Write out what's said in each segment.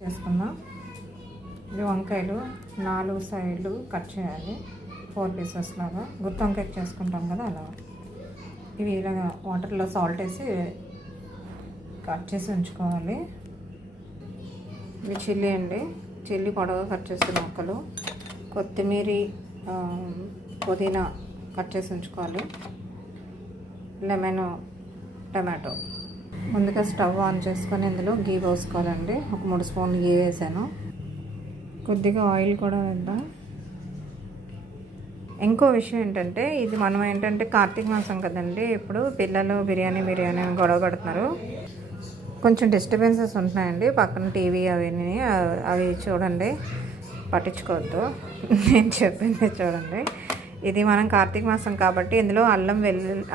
చేసుకుందాం. ఇది వంకాయలు 4 సైడ్లు కట్ చేయాలి, 4 పీసెస్ లాగా. గుత్తి వంకాయ చేసుకుంటాం కదా అలా. ఇవి ఇలాగ వాటర్లో సాల్ట్ వేసి కట్ చేసి ఉంచుకోవాలి. ఇవి చిల్లీ అండి, చిల్లీ పొడవుగా కట్ చేసిన ముక్కలు. కొత్తిమీర, పుదీనా కట్ చేసి ఉంచుకోవాలి. Lemon, tomato. ముందుగా స్టవ్ ఆన్ చేసుకొని ఇందులో గీ పోసుకోవాలండి. ఒక 3 స్పూన్లు గీ వేసాను. కొద్దిగా ఆయిల్ కూడా వేద్దాం. ఇంకో విషయం ఏంటంటే, ఇది మనం ఏంటంటే కార్తీక మాసం కదండి, ఇప్పుడు పిల్లలు బిర్యానీ అని గొడవ పడుతున్నారు. కొంచెం డిస్టర్బెన్సెస్ ఉంటున్నాయండి పక్కన, టీవీ అవి చూడండి, పట్టించుకోవద్దు. నేను చెప్పింది చూడండి. ఇది మనం కార్తీక మాసం కాబట్టి ఇందులో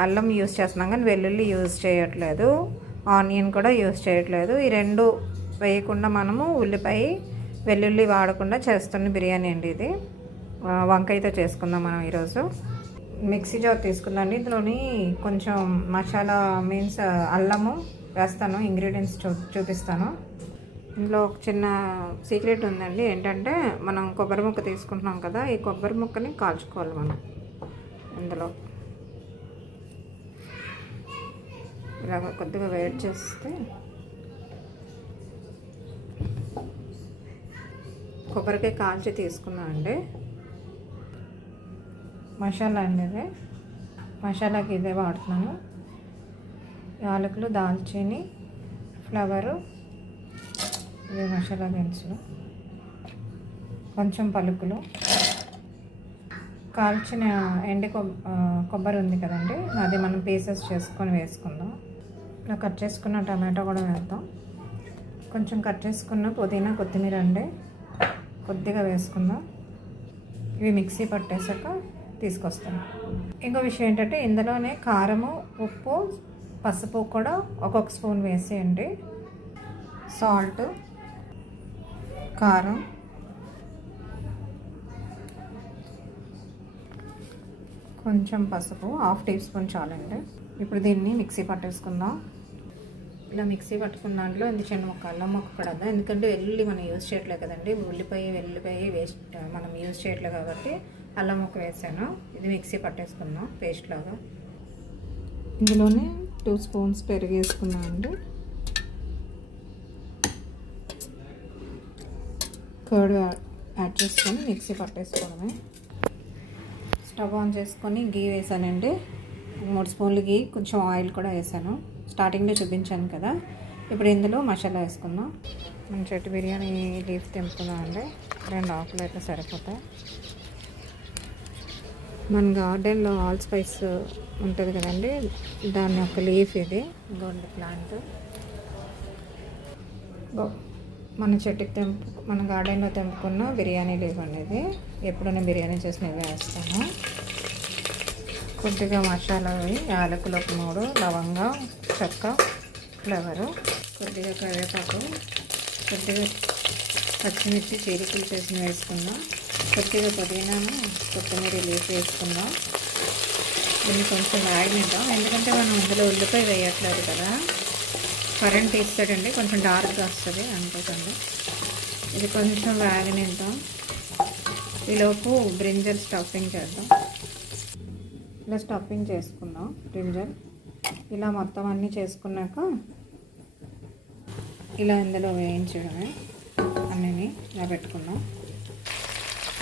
అల్లం యూజ్ చేస్తున్నాం, కానీ వెల్లుల్లి యూజ్ చేయట్లేదు, ఆనియన్ కూడా యూజ్ చేయట్లేదు. ఈ 2 వేయకుండా మనము ఉల్లిపాయ వెల్లుల్లి వాడకుండా చేస్తున్న బిర్యానీ అండి ఇది. వంకాయతో చేసుకుందాం మనం ఈరోజు. మిక్సీ జార్ తీసుకుందండి. ఇందులోని కొంచెం మసాలా మీన్స్ అల్లము వేస్తాను, ఇంగ్రీడియంట్స్ చూపిస్తాను. ఇందులో ఒక చిన్న సీక్రెట్ ఉందండి. ఏంటంటే, మనం కొబ్బరి ముక్క తీసుకుంటున్నాం కదా, ఈ కొబ్బరి ముక్కని కాల్చుకోవాలి మనం. ఇందులో ఇలాగ కొద్దిగా వేడి చేస్తే కొబ్బరికాయ కాల్చి తీసుకున్నాం అండి. మసాలా అండి ఇది. మసాలాకి ఇదే వాడుతున్నాను. యాలకులు, దాల్చిని, ఫ్లవరు, ఇవి మసాలా దినుసులు, కొంచెం పలుకులు, కాల్చిన కొబ్బరి ఉంది కదండి, అది మనం పీసెస్ చేసుకొని వేసుకుందాం. ఇలా కట్ చేసుకున్న టమాటో కూడా వేద్దాం. కొంచెం కట్ చేసుకున్న పుదీనా, కొత్తిమీర అండి కొద్దిగా వేసుకుందాం. ఇవి మిక్సీ పట్టేసాక తీసుకొస్తాను. ఇంకో విషయం ఏంటంటే, ఇందులోనే కారము, ఉప్పు, పసుపు కూడా ఒక్కొక్క స్పూన్ వేసేయండి. సాల్ట్, కారం, కొంచెం పసుపు, 1/2 టీ స్పూన్ చాలండి. ఇప్పుడు దీన్ని మిక్సీ పట్టేసుకుందాం. ఇలా మిక్సీ పట్టుకున్న దాంట్లో ఇది చిన్న ముక్క అల్లం ముక్క కూడా వద్దాం, ఎందుకంటే వెల్లుల్లి మనం యూజ్ చేయట్లేదు కదండి. వెల్లుల్లిపాయ వేస్ట్ మనం యూజ్ చేయట్లేదు కాబట్టి అల్లం ముక్క వేసాను. ఇది మిక్సీ పట్టేసుకుందాం పేస్ట్ లాగా. ఇందులోనే 2 స్పూన్స్ పెరుగు వేసుకున్నాం అండి. కర్డ్ యాడ్ చేసుకొని మిక్సీ పట్టేసుకోవడమే. స్టవ్ ఆన్ చేసుకొని గీ వేసానండి, 3 స్పూన్లు గీ, కొంచెం ఆయిల్ కూడా వేసాను. స్టార్టింగ్లో చూపించాను కదా. ఇప్పుడు ఇందులో మసాలా వేసుకుందాం. మన చెట్టు బిర్యానీ లీఫ్ తెంపుకుందాం అండి. 2 ఆకులు అయితే సరిపోతాయి. మన గార్డెన్లో ఆల్ స్పైస్ ఉంటుంది కదండి, దాని ఒక లీఫ్ ఇది, గోల్డ్ ప్లాంట్. మన చెట్టుకి మన గార్డెన్లో తెంపుకున్న బిర్యానీ లీఫ్ అనేది. ఎప్పుడైనా బిర్యానీ చేసినవి వేస్తాను. కొద్దిగా మసాలావి, యాలకులు ఒక 3, లవంగా, చెక్క, ఫ్లేవరు, కొద్దిగా కరివేపాకు, కొద్దిగా పచ్చిమిర్చి చీలికలు చేసి వేసుకుందాం. కొద్దిగా పుదీనాను, కొత్తిమీర లీఫ్ వేసుకుందాం. దీన్ని కొంచెం వేగనిద్దాం, ఎందుకంటే మనం అందులో ఉల్లిపాయ వేయట్లేదు కదా. కరెంట్ తీస్తాడండి, కొంచెం డార్క్గా వస్తుంది అనుకోకండి. ఇది కొంచెం వేగనిద్దాం. ఈలోపు బ్రింజల్ స్టఫింగ్ చేద్దాం. ఇలా స్టఫింగ్ చేసుకుందాం బ్రింజల్. ఇలా మొత్తం అన్నీ చేసుకున్నాక ఇలా ఇందులో వేయించడమే. అన్నీ ఇలా పెట్టుకుందాం.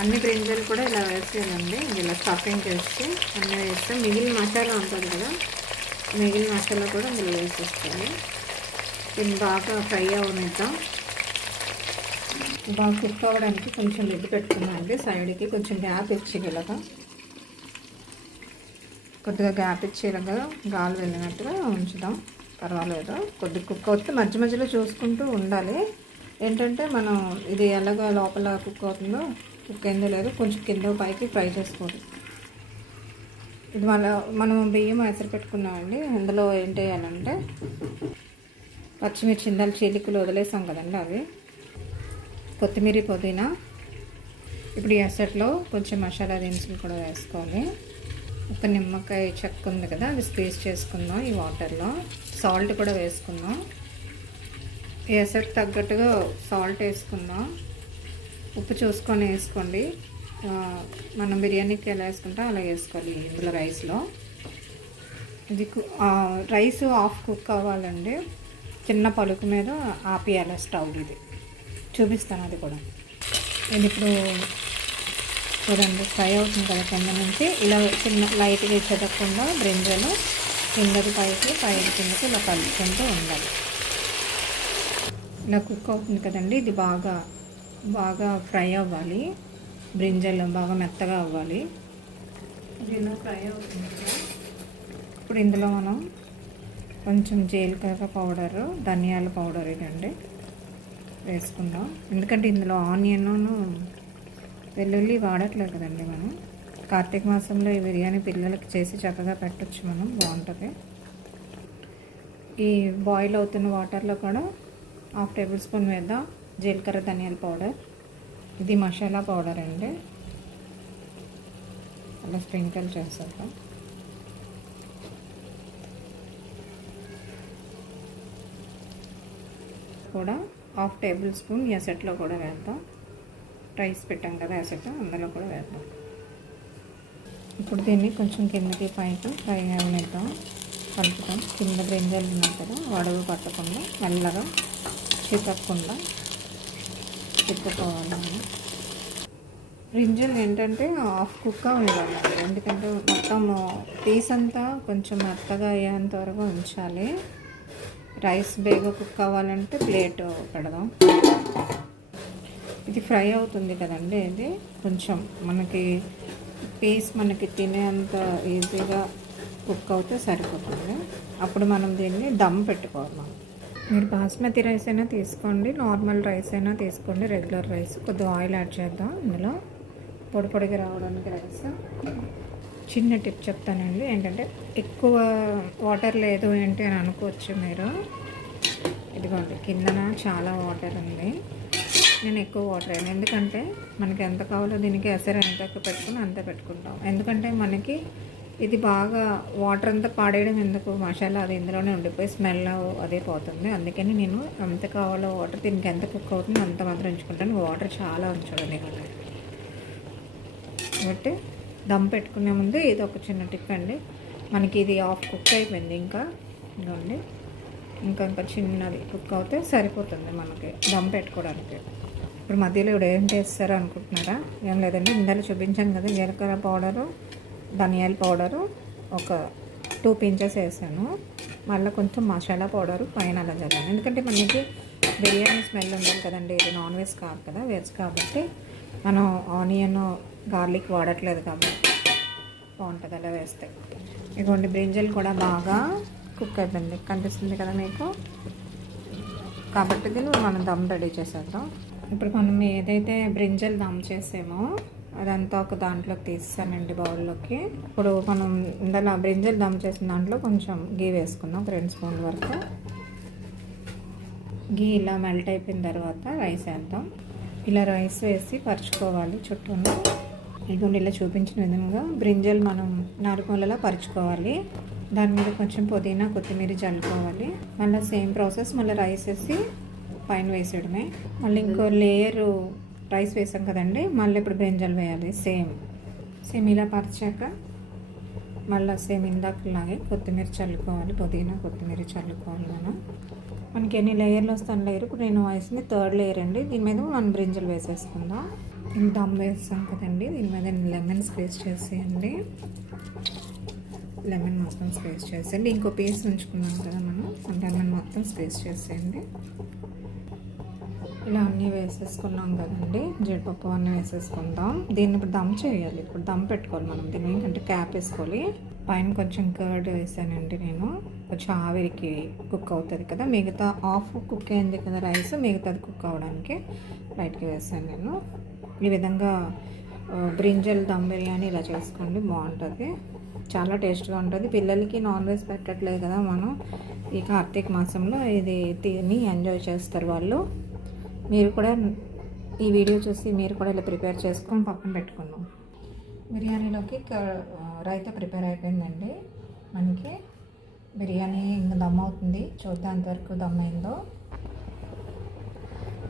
అన్ని బ్రింజల్ కూడా ఇలా వేసేయాలండి. ఇలా స్టఫింగ్ చేసి అన్నీ వేస్తే మిగిలిన మసాలా ఉంటుంది కదా, మిగిలిన మసాలా కూడా ఇందులో వేసేస్తాను. దీన్ని బాగా ఫ్రై అవనిద్దాం. బాగా కుక్ అవ్వడానికి కొంచెం లిడ్ పెట్టుకున్నాం అండి. సైడ్కి కొంచెం గ్యాప్ ఇచ్చేలాగా, కొద్దిగా గ్యాప్ ఇచ్చేలాగా గాలి వెళ్ళినట్టుగా ఉంచుదాం. పర్వాలేదు, కొద్దిగా కుక్ అవుతుంది. మధ్య మధ్యలో చూసుకుంటూ ఉండాలి. ఏంటంటే మనం ఇది ఎలాగో లోపల కుక్ అవుతుందో, కుక్ అయిందో లేదో కొంచెం కింద పైకి ఫ్రై చేసుకోవాలి. ఇది మనం బియ్యం ఎసరు పెట్టుకున్నామండి. అందులో ఏంటి అంటే, పచ్చిమిర్చి ఇందాలు చీలికలు వదిలేసాం కదండి, అవి, కొత్తిమీర, పుదీనా. ఇప్పుడు ఈ ఎసట్లో కొంచెం మసాలా దినుసులు కూడా వేసుకోవాలి. ఒక నిమ్మకాయ చెక్క ఉంది కదా, అది స్క్వీజ్ చేసుకుందాం ఈ వాటర్లో. సాల్ట్ కూడా వేసుకుందాం. ఎసరు తగ్గట్టుగా సాల్ట్ వేసుకుందాం. ఉప్పు చూసుకొని వేసుకోండి. మనం బిర్యానీకి ఎలా వేసుకుంటాం అలా వేసుకోవాలి ఇందులో రైస్లో. ఇది రైస్ హాఫ్ కుక్ అవ్వాలండి. చిన్న పలుకు మీద ఆపేయాలి స్టవ్. ఇది చూపిస్తాను అది కూడా. ఇది ఇప్పుడు చూడండి ఫ్రై అవుతుంది కదా కింద నుంచి. ఇలా చిన్న లైట్గా చెదకుండా బ్రింజలు కిందకి పైకి కిందకి ఇలా కలుపుకుంటూ ఉండాలి. ఇలా కుక్ అవుతుంది కదండి. ఇది బాగా ఫ్రై అవ్వాలి. బ్రింజల్ బాగా మెత్తగా అవ్వాలి. ఇది ఇలా ఫ్రై అవుతుంది కదా. ఇప్పుడు ఇందులో మనం కొంచెం జీలకర్ర పౌడరు, ధనియాల పౌడర్ ఇదండి వేసుకుందాం. ఎందుకంటే ఇందులో ఆనియన్, వెల్లుల్లి వాడట్లేదు కదండి మనం. కార్తీక మాసంలో ఈ బిర్యానీ పిల్లలకి చేసి చక్కగా పెట్టచ్చు మనం, బాగుంటుంది. ఈ బాయిల్ అవుతున్న వాటర్లో కూడా 1/2 టేబుల్ స్పూన్ వేద్దాం జీలకర్ర ధనియాల పౌడర్. ఇది మసాలా పౌడర్ అండి. అలా స్ప్రింకిల్ చేసేద్దాం. కూడా 1/2 టేబుల్ స్పూన్ ఎసట్లో కూడా వేద్దాం. రైస్ పెట్టాం కదా ఎసట్, అందులో కూడా వేద్దాం. ఇప్పుడు దీన్ని కొంచెం కిందకి పైకి ఫ్రై అవనిద్దాం. కలుపుతాం. కింద బ్రింజాలు ఉన్నాయి కదా, వడలు పట్టకుండా మెల్లగా చితకకుండా తిప్పుకోవాలి. బ్రింజల్ ఏంటంటే హాఫ్ కుక్ ఉండాలి. ఎందుకంటే మొత్తం పీస్ అంతా కొంచెం మెత్తగా అయ్యేంత వరకు ఉంచాలి. రైస్ బేగా కుక్ అవ్వాలంటే ప్లేట్ పెడదాం. ఇది ఫ్రై అవుతుంది కదండి. ఇది కొంచెం మనకి పీస్ మనకి తినేంత ఈజీగా కుక్ అవుతే సరిపోతుంది. అప్పుడు మనం దీన్ని దమ్ పెట్టుకోవాలి. మీరు బాస్మతి రైస్ అయినా తీసుకోండి, నార్మల్ రైస్ అయినా తీసుకోండి, రెగ్యులర్ రైస్. కొద్దిగా ఆయిల్ యాడ్ చేద్దాం ఇందులో పొడిగా రావడానికి రైస్. చిన్న టిప్ చెప్తానండి. ఏంటంటే ఎక్కువ వాటర్ లేదు ఏంటి అని అనుకోవచ్చు మీరు. ఇదిగోండి కిందన చాలా వాటర్ ఉంది. నేను ఎక్కువ వాటర్ వేయను. ఎందుకంటే మనకి ఎంత కావాలో దీనికి ఎసరు ఎంత పెట్టుకుని అంతే పెట్టుకుంటాం. ఎందుకంటే మనకి ఇది బాగా వాటర్ అంతా పాడేయడం ఎందుకు, మసాలా అది ఇందులోనే ఉండిపోయి స్మెల్ అదే పోతుంది. అందుకని నేను ఎంత కావాలో వాటర్, దీనికి ఎంత కుక్ అవుతుందో అంత మాత్రం ఉంచుకుంటాను. వాటర్ చాలా ఉంచాలి కదా. కాబట్టి దమ్ పెట్టుకునే ముందు ఇది ఒక చిన్న టిప్ అండి. మనకి ఇది హాఫ్ కుక్ అయిపోయింది. ఇంకా ఇదిగోండి ఇంకా చిన్నది కుక్ అవుతే సరిపోతుంది మనకి దమ్ పెట్టుకోవడానికి. ఇప్పుడు మధ్యలో ఇప్పుడు ఏం చేస్తారు అనుకుంటున్నారా? ఏం లేదండి, ఇందాక చూపించాను కదా జీలకర్ర పౌడరు, ధనియాల పౌడరు ఒక 2 pinches వేసాను. మళ్ళీ కొంచెం మసాలా పౌడరు పైన అలా చల్లాను. ఎందుకంటే మనకి బిర్యానీ స్మెల్ ఉండాలి కదండి. ఇది నాన్ వెజ్ కాదు కదా, వెజ్ కాబట్టి మనం ఆనియన్ గార్లిక్ వాడట్లేదు కాబట్టి బాగుంటుంది అలా వేస్తే. ఇదిగోండి బ్రింజల్ కూడా బాగా కుక్ అయిపోయింది, కనిపిస్తుంది కదా మీకు. కాబట్టి దీన్ని మనం దమ్ రెడీ చేసేద్దాం. ఇప్పుడు మనం ఏదైతే బ్రింజల్ దమ్ చేసామో అదంతా ఒక దాంట్లోకి తీస్తానండి, బౌల్లోకి. ఇప్పుడు మనం ఇందులో బ్రింజల్ దమ్ చేసిన దాంట్లో కొంచెం గీ వేసుకుందాం, 2 స్పూన్ల వరకు. గీ ఇలా మెల్ట్ అయిపోయిన తర్వాత రైస్ వేద్దాం. ఇలా రైస్ వేసి పరుచుకోవాలి చుట్టూను. ఇదిగోండి ఇలా చూపించిన విధంగా బ్రింజల్ మనం 4 మూలలా పరుచుకోవాలి. దాని మీద కొంచెం పుదీనా కొత్తిమీర చల్లుకోవాలి. మళ్ళీ సేమ్ ప్రాసెస్, మళ్ళీ రైస్ వేసి పైన వేసేయడమే. మళ్ళీ ఇంకో లేయరు రైస్ వేసాం కదండి, మళ్ళీ ఇప్పుడు బ్రింజల్ వేయాలి. సేమ్ ఇలా పరిచాక మళ్ళీ సేమ్ ఇందాకలాగే కొత్తిమీర చల్లుకోవాలి, పుదీనా కొత్తిమీర చల్లుకోవాలి. మనకి ఎన్ని లేయర్లు వస్తాను లేయర్. ఇప్పుడు నేను వేసింది 3rd లేయర్ అండి. దీని మీద మనం బ్రింజల్ వేసేసుకుందాం. నేను దమ్ వేస్తాం కదండి, దీని మీద లెమన్ స్క్వీజ్ చేసేయండి. లెమన్ మొత్తం స్క్వీజ్ చేసేయండి. ఇంకో పీస్ ఉంచుకున్నాం కదా మనం, లెమన్ మొత్తం స్క్వీజ్ చేసేయండి. ఇలా అన్నీ వేసేసుకున్నాం కదండి, జీడిపప్పు అన్నీ వేసేసుకుందాం. దీన్ని ఇప్పుడు దమ్ చేయాలి. ఇప్పుడు దమ్ పెట్టుకోవాలి మనం దీన్ని. ఏంటంటే క్యాప్ వేసుకోవాలి. పైన కొంచెం కర్డ్ వేసానండి నేను, కొంచెం ఆవిరికి కుక్ అవుతుంది కదా. మిగతా హాఫ్ కుక్ అయింది కదా రైస్, మిగతాది కుక్ అవ్వడానికి బయటికి వేసాను నేను. ఈ విధంగా బ్రింజల్ దమ్ బిర్యానీ ఇలా చేసుకోండి, బాగుంటుంది, చాలా టేస్ట్గా ఉంటుంది. పిల్లలకి నాన్ వెజ్ పెట్టట్లేదు కదా మనం, ఈ కార్తీక మాసంలో ఇది తిని ఎంజాయ్ చేస్తారు వాళ్ళు. మీరు కూడా ఈ వీడియో చూసి మీరు కూడా ఇలా ప్రిపేర్ చేసుకొని పక్కన పెట్టుకున్నాం. బిర్యానీలోకి రైతా ప్రిపేర్ అయిపోయిందండి. మనకి బిర్యానీ ఇంకా దమ్ అవుతుంది, చూద్దాం ఎంతవరకు దమ్ అయిందో.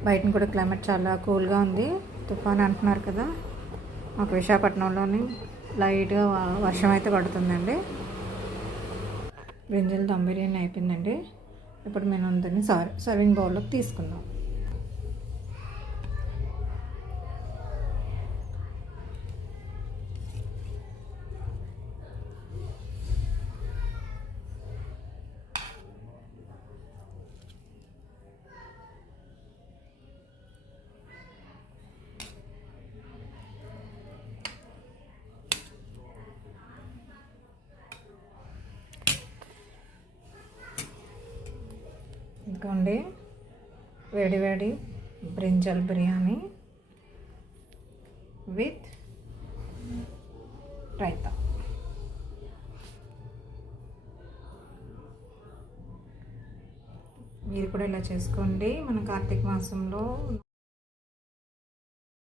బయటను కూడా క్లైమేట్ చాలా కూల్గా ఉంది. తుఫాన్ అంటున్నారు కదా, మాకు విశాఖపట్నంలోని లైట్గా వర్షం అయితే పడుతుందండి. బ్రింజల్ దమ్ బిర్యానీ అయిపోయిందండి. ఇప్పుడు మేము అందరినీ సర్వింగ్ బౌల్లోకి తీసుకుందాం. ఇదిగోండి వేడి వేడి బ్రింజల్ బిర్యానీ విత్ రైతా. మీరు కూడా ఇలా చేసుకోండి. మన కార్తీక మాసంలో